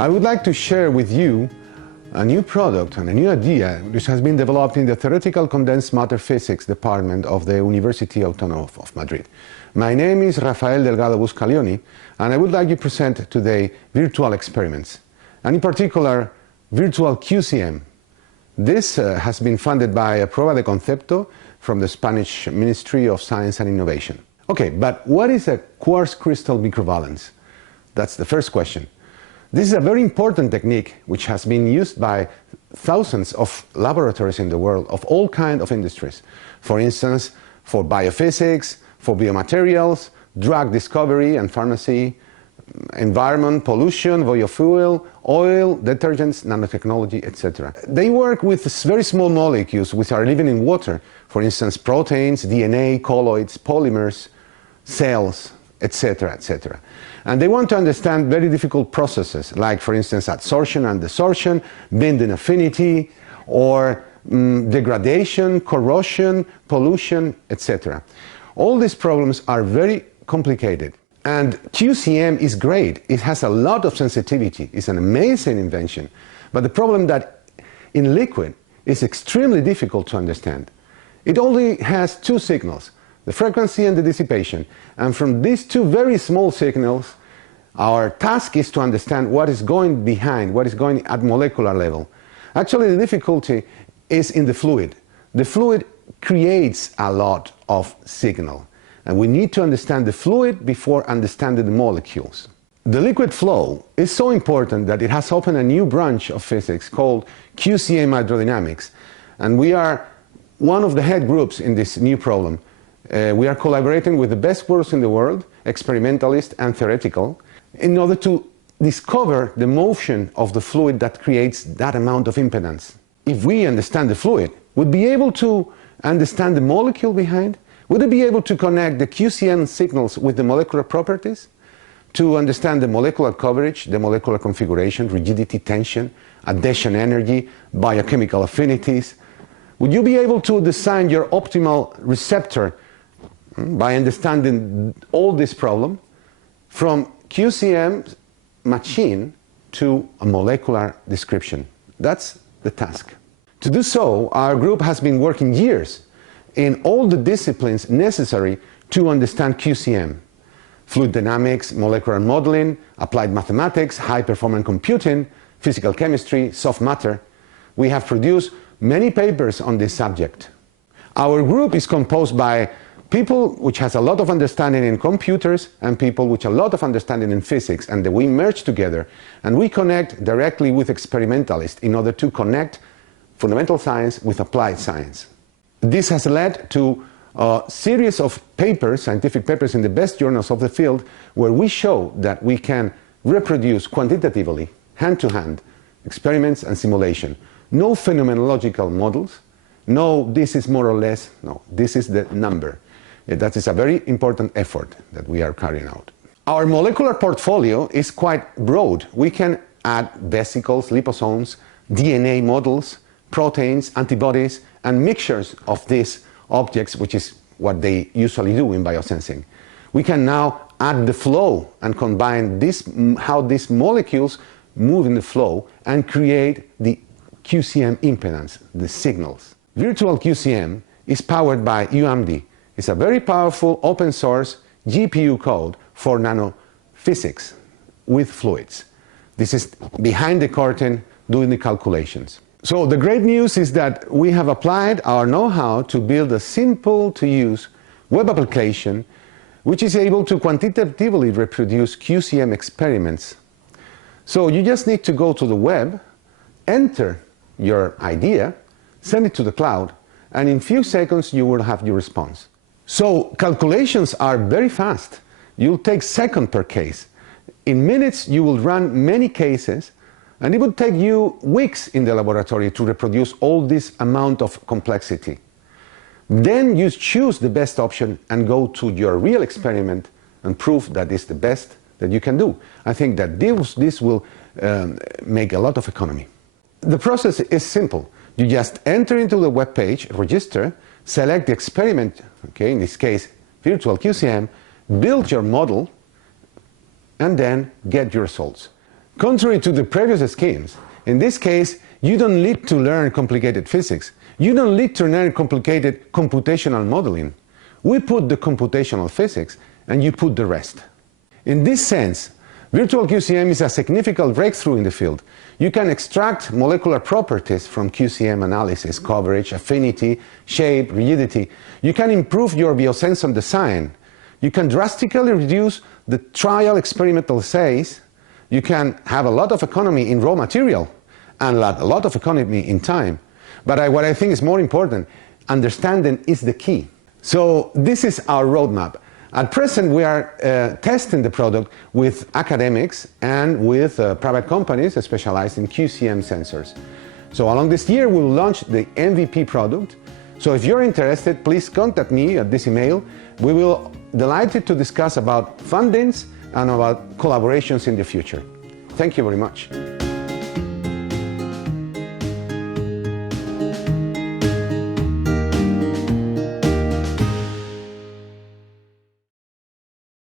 I would like to share with you a new product and a new idea which has been developed in the Theoretical Condensed Matter Physics department of the University Otoño of Madrid. My name is Rafael Delgado Buscalioni, and I would like to present today virtual experiments, and in particular virtual QCM. This has been funded by a Programa de Emprendimiento from the Spanish Ministry of Science and Innovation. Okay, but what is a quartz crystal microvalence? That's the first question. This is a very important technique which has been used by thousands of laboratories in the world of all kinds of industries. For instance, for biophysics, for biomaterials, drug discovery and pharmacy, environment, pollution, biofuel, oil, detergents, nanotechnology, etc. They work with very small molecules which are living in water. For instance, proteins, DNA, colloids, polymers, cells, etc., etc. And they want to understand very difficult processes, like, for instance, adsorption and desorption, binding affinity, or degradation, corrosion, pollution, etc. All these problems are very complicated. And QCM is great. It has a lot of sensitivity. It's an amazing invention. But the problem that in liquid is extremely difficult to understand. It only has two signals, the frequency and the dissipation. And from these two very small signals, our task is to understand what is going behind, what is going at molecular level. Actually, the difficulty is in the fluid. The fluid creates a lot of signal. And we need to understand the fluid before understanding the molecules. The liquid flow is so important that it has opened a new branch of physics called QCM hydrodynamics. And we are one of the head groups in this new problem. We are collaborating with the best groups in the world, experimentalist and theoretical, in order to discover the motion of the fluid that creates that amount of impedance. If we understand the fluid, we'd be able to understand the molecule behind. Would it be able to connect the QCM signals with the molecular properties? To understand the molecular coverage, the molecular configuration, rigidity, tension, adhesion energy, biochemical affinities? Would you be able to design your optimal receptor by understanding all this problem from QCM machine to a molecular description? That's the task. To do so, our group has been working years in all the disciplines necessary to understand QCM. Fluid dynamics, molecular modeling, applied mathematics, high-performance computing, physical chemistry, soft matter. We have produced many papers on this subject. Our group is composed by people which has a lot of understanding in computers and people which a lot of understanding in physics, and we merge together and we connect directly with experimentalists in order to connect fundamental science with applied science. This has led to a series of papers, scientific papers in the best journals of the field, where we show that we can reproduce quantitatively, hand-to-hand, experiments and simulation. No phenomenological models, no this is more or less, no, this is the number. That is a very important effort that we are carrying out. Our molecular portfolio is quite broad. We can add vesicles, liposomes, DNA models, proteins, antibodies, and mixtures of these objects, which is what they usually do in biosensing. We can now add the flow and combine this, how these molecules move in the flow, and create the QCM impedance, the signals. Virtual QCM is powered by UMD. It's a very powerful open source GPU code for nanophysics with fluids. This is behind the curtain doing the calculations. So the great news is that we have applied our know-how to build a simple-to-use web application which is able to quantitatively reproduce QCM experiments. So you just need to go to the web, enter your idea, send it to the cloud, and in few seconds you will have your response. So calculations are very fast. You'll take seconds per case. In minutes you will run many cases, and it would take you weeks in the laboratory to reproduce all this amount of complexity. Then you choose the best option and go to your real experiment and prove that it's the best that you can do. I think that this will make a lot of economy. The process is simple. You just enter into the web page, register, select the experiment, okay, in this case virtual QCM, build your model, and then get your results. Contrary to the previous schemes, in this case, you don't need to learn complicated physics. You don't need to learn complicated computational modeling. We put the computational physics and you put the rest. In this sense, virtual QCM is a significant breakthrough in the field. You can extract molecular properties from QCM analysis, coverage, affinity, shape, rigidity. You can improve your biosensor design. You can drastically reduce the trial experimental size. You can have a lot of economy in raw material and a lot of economy in time. But what I think is more important, understanding is the key. So this is our roadmap. At present, we are testing the product with academics and with private companies specialized in QCM sensors. So along this year, we will launch the MVP product. So if you're interested, please contact me at this email. We will be delighted to discuss about fundings and about collaborations in the future. Thank you very much.